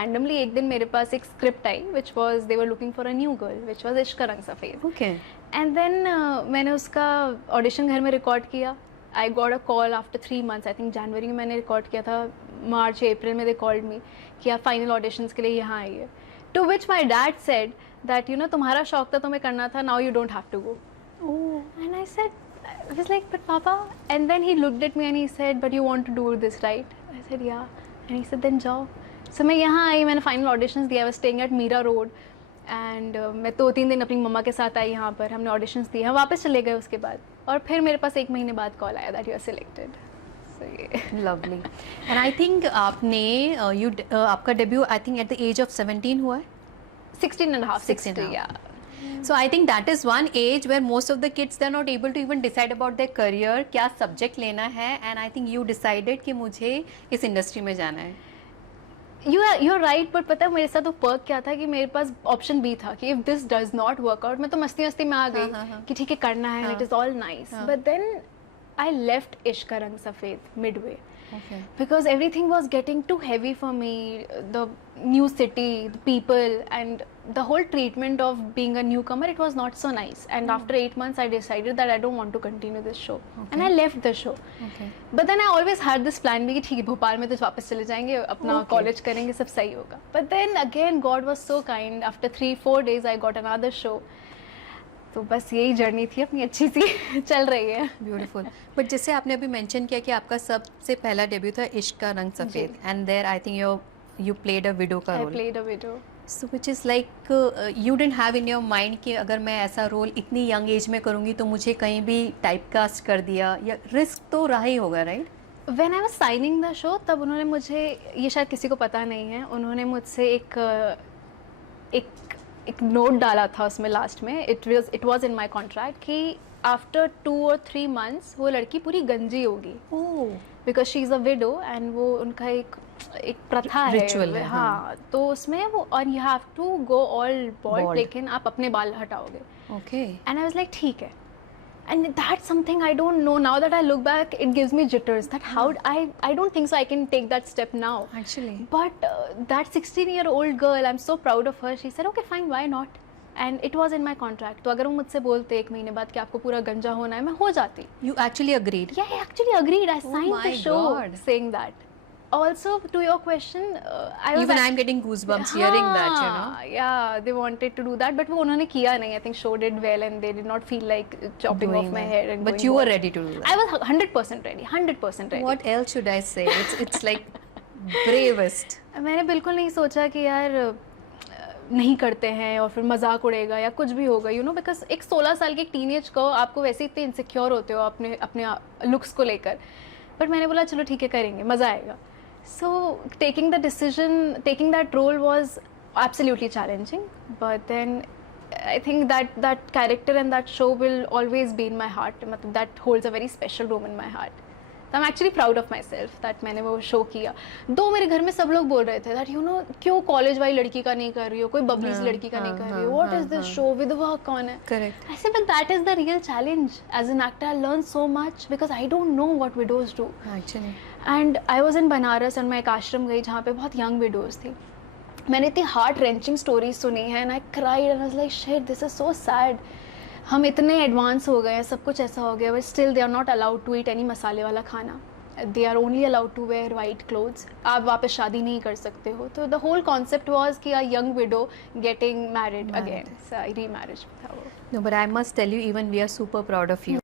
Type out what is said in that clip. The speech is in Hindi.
रैंडमली एक दिन मेरे पास एक script I which was they were looking for a new girl which was इश्क का रंग सफ़ेद. ओके. एंड देन मैंने उसका ऑडिशन घर में रिकॉर्ड किया. I got a call after 3 months. I think जनवरी में मैंने रिकॉर्ड किया था. मार्च अप्रैल में दे कॉल्ड मी कि आप फाइनल ऑडिशंस के लिए यहाँ आइए. To which my dad said that तुम्हारा शौक था, तुम्हें करना था, now you don't have to go. And I said, I was like, but Papa, and then he looked at me and he said, but you want to do this, right? I said, yeah. And he said, then जाओ. So मैं यहाँ आई, मैंने फाइनल ऑडिशंस दिया. I was staying at Mira Road and मैं 2-3 दिन अपनी मम्मा के साथ आई यहाँ पर. हमने ऑडिशंस दिए, हम वापस चले गए उसके बाद. और फिर मेरे पास 1 महीने बाद कॉल आया that you are selected. Lovely. And I think आपने आपका debut I think at the age of 17 हुआ है. 16 and a half. 16, yeah. So I think that is one age where most of the kids, they're not able to even decide about their career, क्या subject लेना है. And I think you decided कि मुझे इस industry में जाना है. You're right, but पता है मेरे साथ वो पर्क क्या था कि मेरे पास ऑप्शन भी था कि if this does not work out, मैं तो मस्ती मस्ती में आ गई कि ठीक है करना है, it is all nice. But then I left इश्क का रंग सफ़ेद midway. Okay. Because everything was getting too heavy for me. The new city, the people, and the whole treatment of being a newcomer, it was not so nice. And after 8 months, I decided that I don't want to continue this show. Okay. And I left the show. Okay. But then I always had this plan भी कि ठीक है भोपाल में तो वापस चले जाएंगे, अपना college करेंगे, सब सही होगा. But then again, God was so kind. After 3-4 days, I got another show. तो बस यही जर्नी थी अपनी अच्छी सी चल रही है. ब्यूटीफुल. बट जैसे आपने अभी मेंशन किया कि आपका सबसे पहला डेब्यू था इश्क ka Rang Safed. And there I think you played a widow का role. I played a widow. So which is like you didn't have in your mind कि अगर मैं ऐसा रोल इतनी यंग एज में करूँगी तो मुझे कहीं भी टाइप कास्ट कर दिया, या रिस्क तो रहा ही होगा, right? When I was signing the show, तब उन्होंने मुझे, ये शायद किसी को पता नहीं है, उन्होंने मुझसे एक नोट डाला था उसमें लास्ट में. It was in my contract कि आफ्टर 2 or 3 months वो लड़की पूरी गंजी होगी. Because she is a window and वो उनका एक प्रथा है. Ritual है, हाँ. तो उसमें वो और you have to go all bald, लेकिन आप अपने बाल हटाओगे. Okay. And I was like ठीक है. And that's something I don't know. Now that I look back, it gives me jitters. That how I don't think so I can take that step now. Actually. But that 16-year-old girl, I'm so proud of her. She said, okay, fine, why not? And it was in my contract. तो अगर वो मुझसे बोलते 1 महीने बाद कि आपको पूरा गंजा होना है, मैं हो जाती. You actually agreed? Yeah, I actually agreed. I signed my the show God. saying that. Also, to your question, Even I'm getting goosebumps hearing that, you know. Yeah, they wanted to do that, but वो उन्होंने किया नहीं. I think show did well, and they did not feel like chopping Doing off my that. hair and But doing you were what- ready to do that. I was 100% ready. 100% ready. What else should I say? It's like bravest. मैंने बिल्कुल नहीं सोचा कि यार नहीं करते हैं और फिर मजाक उड़ेगा या कुछ भी होगा, बिकॉज एक 16 साल के एक टीनेज को आपको वैसे इतने इनसिक्योर होते हो अपने लुक्स को लेकर. बट मैंने बोला चलो ठीक है करेंगे, मज़ा आएगा. So taking the decision, taking that role was absolutely challenging, but then I think that character and that show will always be in my heart. That holds a very special room in my heart. So I'm actually proud of myself that मैंने वो शो किया. दो मेरे घर में सब लोग बोल रहे थे that क्यों कॉलेज वाली लड़की का नहीं कर रही हो, कोई बबलीज लड़की का नहीं कर रही हो, what is this show, विधवा कौन है? Correct. I said, but that is the real challenge. As an actor, I learn so much because I don't know what widows do. Actually. And I was in Banaras और मैं एक आश्रम गई जहाँ पे बहुत यंग विडोज थी. मैंने इतनी हार्ट रेंचिंग स्टोरीज सुनी है and I cried and I was like shit, this is so sad. हम इतने एडवांस हो गए हैं, सब कुछ ऐसा हो गया, but still they are not allowed to eat any मसाले वाला खाना. They are only allowed to wear white clothes. आप वापस शादी नहीं कर सकते हो. तो द होल कॉन्सेप्ट वॉज कि a young window getting married again. री मैरिज था वो. No, but I must tell you, even we are super proud of you.